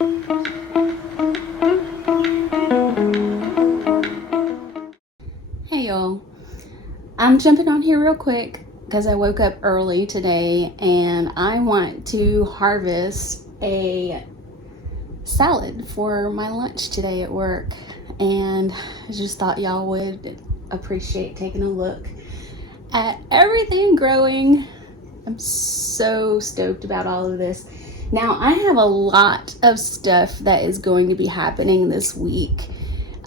Hey y'all, I'm jumping on here real quick because I woke up early today and I want to harvest a salad for my lunch today at work, and I just thought y'all would appreciate taking a look at everything growing. I'm so stoked about all of this. Now I have a lot of stuff that is going to be happening this week.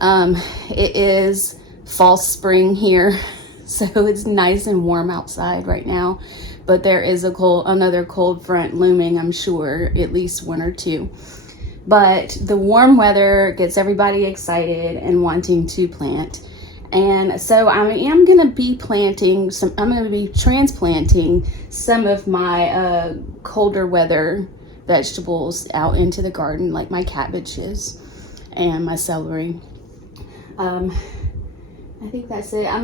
It is fall spring here, so it's nice and warm outside right now, but there is another cold front looming, I'm sure, at least one or two. But the warm weather gets everybody excited and wanting to plant. And so I am going to be transplanting some of my colder weather vegetables out into the garden, like my cabbages and my celery. I think that's it. I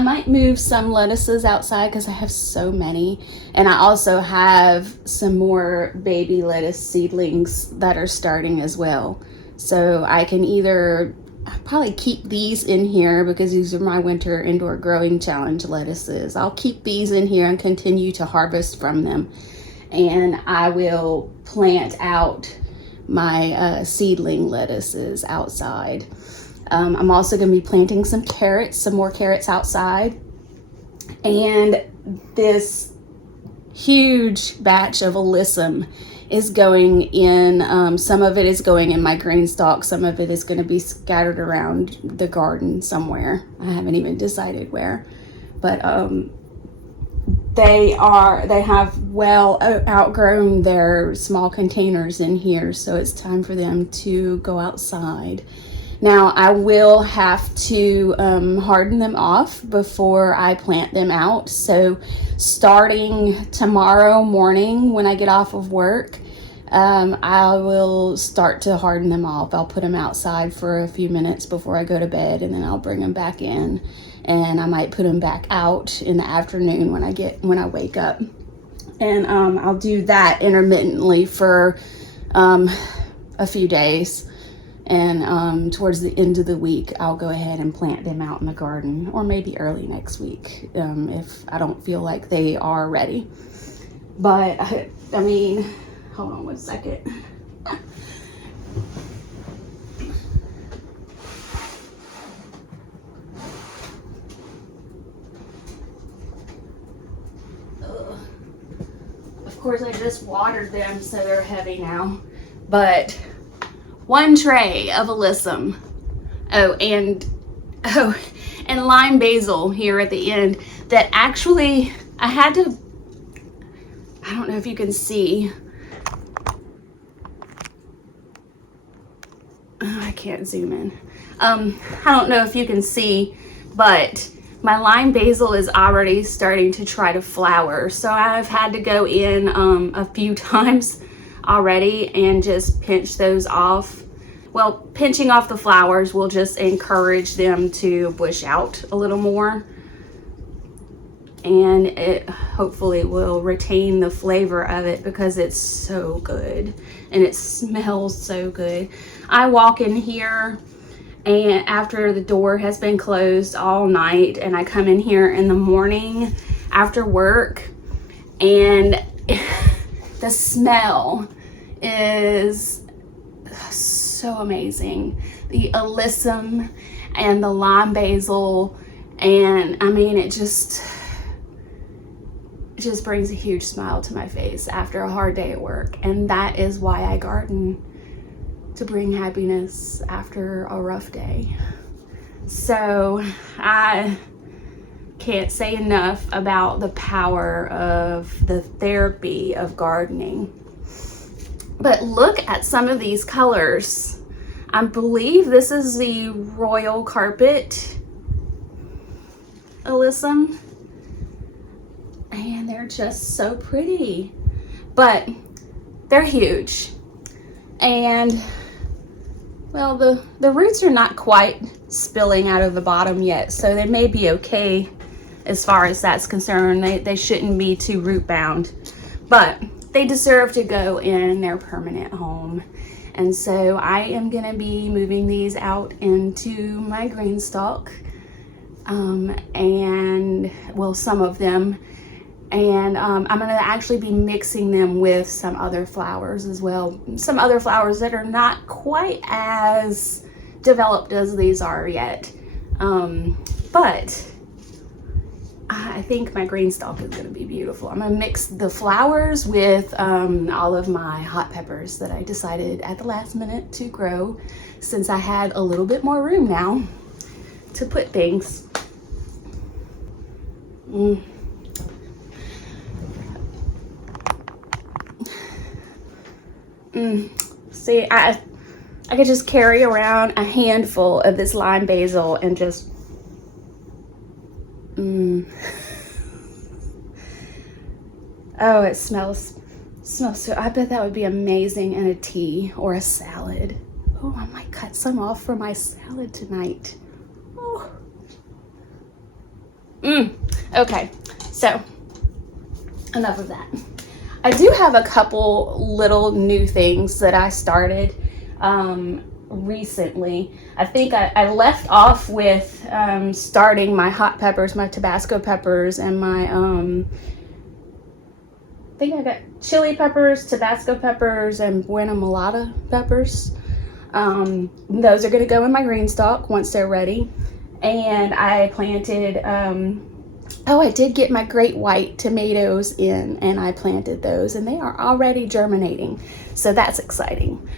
might move some lettuces outside because I have so many, and I also have some more baby lettuce seedlings that are starting as well. So I can either probably keep these in here because these are my winter indoor growing challenge lettuces. I'll keep these in here and continue to harvest from them, and I will plant out my seedling lettuces outside. I'm also going to be planting some more carrots outside. And this huge batch of alyssum is going in, some of it is going in my green stalk, some of it is going to be scattered around the garden somewhere. I haven't even decided where. But they have well outgrown their small containers in here, so it's time for them to go outside. Now I will have to harden them off before I plant them out. So starting tomorrow morning when I get off of work, I will start to harden them off. I'll put them outside for a few minutes before I go to bed, and then I'll bring them back in, and I might put them back out in the afternoon when I wake up. And I'll do that intermittently for a few days. And towards the end of the week, I'll go ahead and plant them out in the garden, or maybe early next week if I don't feel like they are ready. But I mean, hold on one second. Of course, I just watered them, so they're heavy now. But one tray of alyssum. And lime basil here at the end that actually I don't know if you can see. Oh, I can't zoom in. I don't know if you can see, but my lime basil is already starting to try to flower. So I've had to go in a few times already and just pinch those off. Well, pinching off the flowers will just encourage them to bush out a little more, and it hopefully will retain the flavor of it because it's so good and it smells so good. I walk in here and after the door has been closed all night, and I come in here in the morning after work, and the smell is so amazing. The alyssum and the lime basil, and I mean, it just brings a huge smile to my face after a hard day at work. And that is why I garden, to bring happiness after a rough day. So I can't say enough about the power of the therapy of gardening. But look at some of these colors. I believe this is the royal carpet alyssum, and they're just so pretty, but they're huge. And well, the roots are not quite spilling out of the bottom yet, so they may be okay as far as that's concerned. They shouldn't be too root bound. But they deserve to go in their permanent home. And so I am gonna be moving these out into my green stalk, and well, some of them. And I'm gonna actually be mixing them with some other flowers as well. Some other flowers that are not quite as developed as these are yet. But I think my green stalk is gonna be beautiful. I'm gonna mix the flowers with all of my hot peppers that I decided at the last minute to grow, since I had a little bit more room now to put things. See, I could just carry around a handful of this lime basil and just oh, it smells so, I bet that would be amazing in a tea or a salad. Oh, I might cut some off for my salad tonight. Oh. Okay, so enough of that. I do have a couple little new things that I started recently. I think I left off with starting my hot peppers, my Tabasco peppers, and my I think I got chili peppers, Tabasco peppers, and Buena Mulata peppers. Those are going to go in my green stalk once they're ready. And I planted oh, I did get my great white tomatoes in, and I planted those, and they are already germinating, so that's exciting.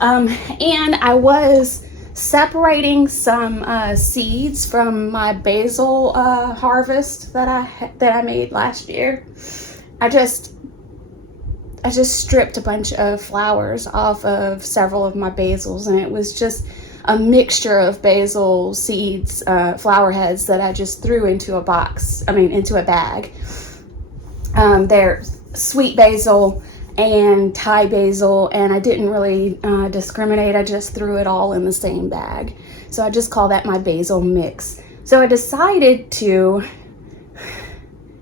And I was separating some seeds from my basil harvest that I made last year. I just stripped a bunch of flowers off of several of my basils, and it was just a mixture of basil seeds, flower heads that I just threw into a bag. They're sweet basil and Thai basil, and I didn't really discriminate. I just threw it all in the same bag. So I just call that my basil mix. So I decided to,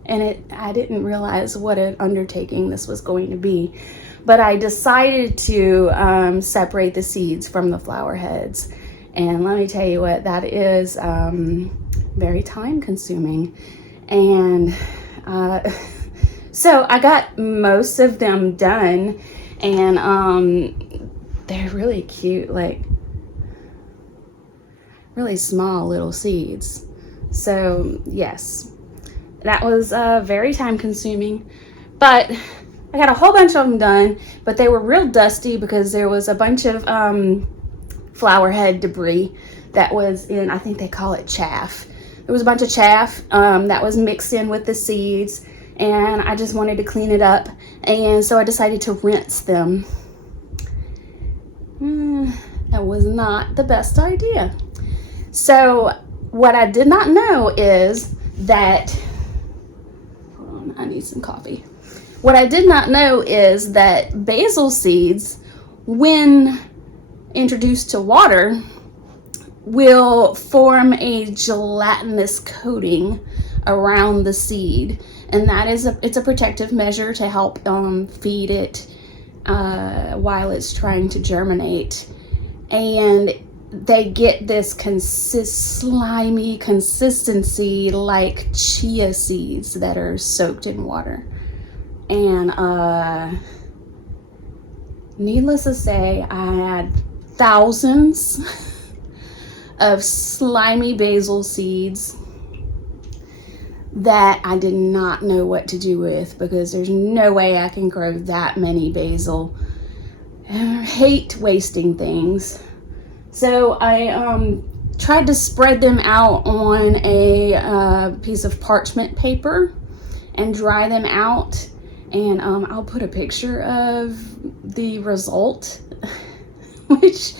and I didn't realize what an undertaking this was going to be, but I decided to separate the seeds from the flower heads. And let me tell you what, that is very time consuming. And so I got most of them done, and they're really cute, like really small little seeds. So yes, that was very time consuming, but I got a whole bunch of them done, but they were real dusty because there was a bunch of flower head debris that was in, I think they call it chaff. There was a bunch of chaff that was mixed in with the seeds, and I just wanted to clean it up, and so I decided to rinse them. That was not the best idea. So what I did not know is that, hold on, I need some coffee. What I did not know is that basil seeds, when introduced to water, will form a gelatinous coating around the seed, and that is it's a protective measure to help feed it while it's trying to germinate. And they get this slimy consistency like chia seeds that are soaked in water. And needless to say, I had thousands of slimy basil seeds that I did not know what to do with, because there's no way I can grow that many basil. I hate wasting things. So I tried to spread them out on a piece of parchment paper and dry them out, and I'll put a picture of the result, which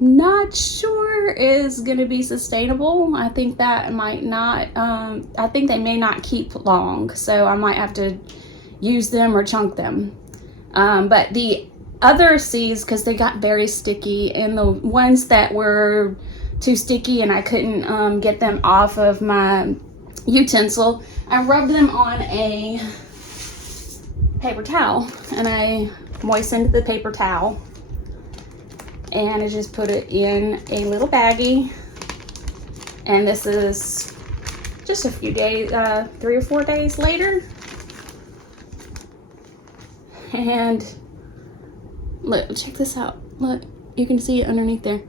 I'm not sure is going to be sustainable. I think that might not, I think they may not keep long, so I might have to use them or chunk them. But the other seeds, because they got very sticky, and the ones that were too sticky and I couldn't get them off of my utensil, I rubbed them on a paper towel, and I moistened the paper towel, and I just put it in a little baggie. And this is just a few days, 3 or 4 days later. And look, check this out. Look, you can see it underneath there.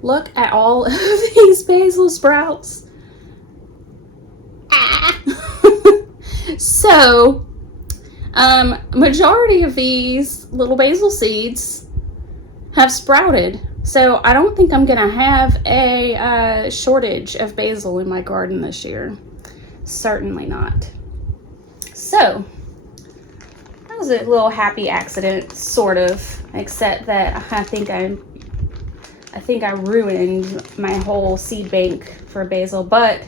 Look at all of these basil sprouts. Ah. So, majority of these little basil seeds have sprouted. So I don't think I'm gonna have a shortage of basil in my garden this year. Certainly not. So that was a little happy accident, sort of, except that I think I ruined my whole seed bank for basil, but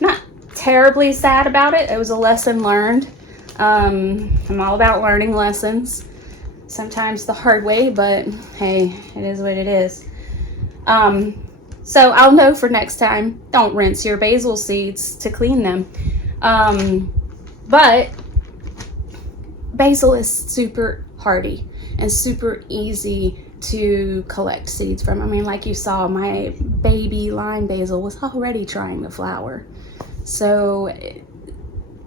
not terribly sad about it. It was a lesson learned. I'm all about learning lessons, sometimes the hard way, but hey, it is what it is. So I'll know for next time, don't rinse your basil seeds to clean them. But basil is super hardy and super easy to collect seeds from. I mean, like you saw, my baby lime basil was already trying to flower. So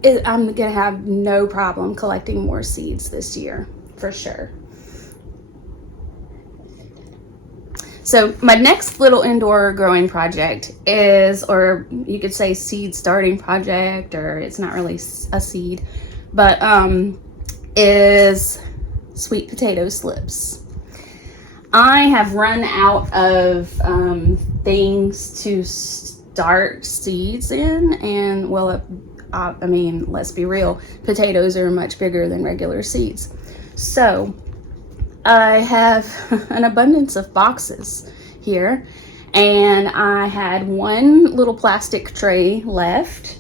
I'm gonna have no problem collecting more seeds this year, for sure. So my next little indoor growing project is, or you could say seed starting project, or it's not really a seed, but is sweet potato slips. I have run out of things to start seeds in, and well, I mean, let's be real, potatoes are much bigger than regular seeds. So I have an abundance of boxes here, and I had one little plastic tray left,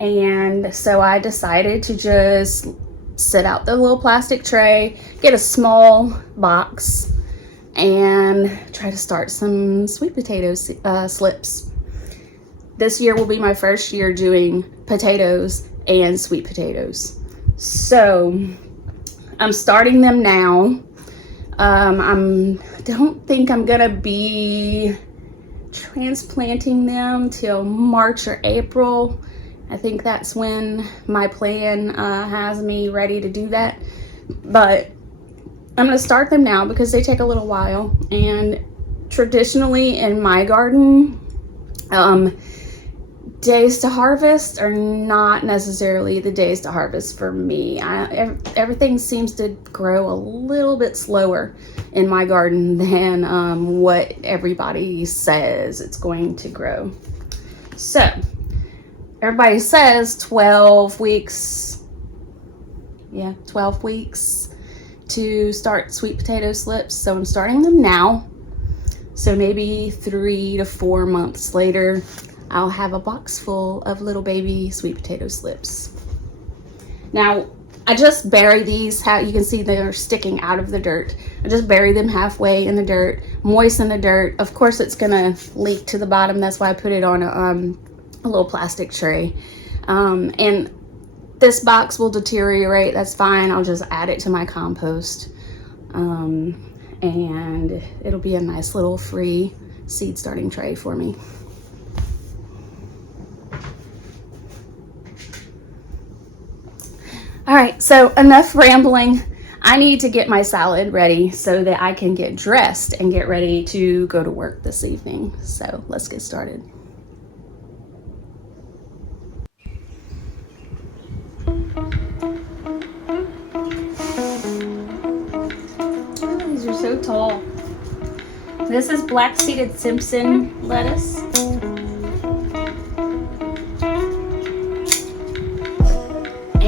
and so I decided to just set out the little plastic tray, get a small box, and try to start some sweet potato slips. This year will be my first year doing potatoes and sweet potatoes. So I'm starting them now. I don't think I'm gonna be transplanting them till March or April. I think that's when my plan has me ready to do that. But I'm gonna start them now because they take a little while. And traditionally in my garden, days to harvest are not necessarily the days to harvest for me. Everything seems to grow a little bit slower in my garden than what everybody says it's going to grow. So everybody says 12 weeks, 12 weeks to start sweet potato slips. So I'm starting them now. So maybe 3 to 4 months later, I'll have a box full of little baby sweet potato slips. Now, I just bury these, how you can see they're sticking out of the dirt. I just bury them halfway in the dirt, moisten the dirt. Of course, it's gonna leak to the bottom. That's why I put it on a little plastic tray. And this box will deteriorate, that's fine. I'll just add it to my compost. And it'll be a nice little free seed starting tray for me. All right, so enough rambling. I need to get my salad ready so that I can get dressed and get ready to go to work this evening. So let's get started. Oh, these are so tall. This is black-seeded Simpson lettuce.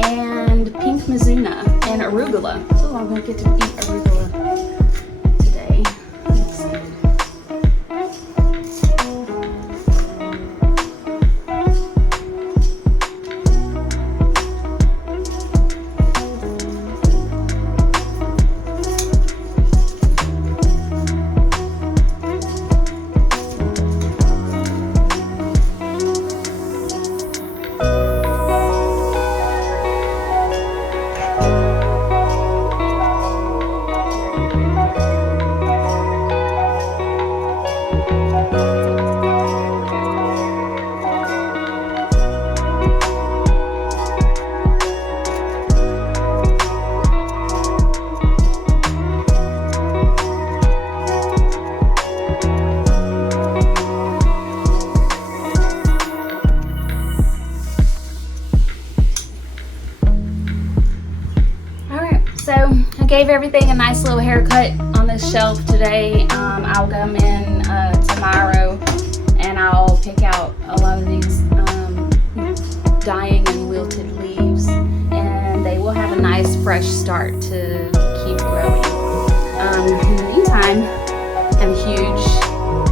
And pink mizuna and arugula. Oh, I'm gonna get to eat arugula today. I'm excited. gave everything a nice little haircut on this shelf today. I'll come in tomorrow and I'll pick out a lot of these dying and wilted leaves, and they will have a nice fresh start to keep growing. In the meantime, I have a huge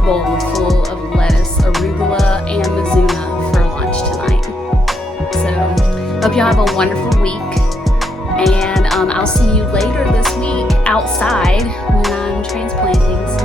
bowl full of lettuce, arugula, and mizuna for lunch tonight. So hope y'all have a wonderful week, and I'll see you later this week outside when I'm transplanting.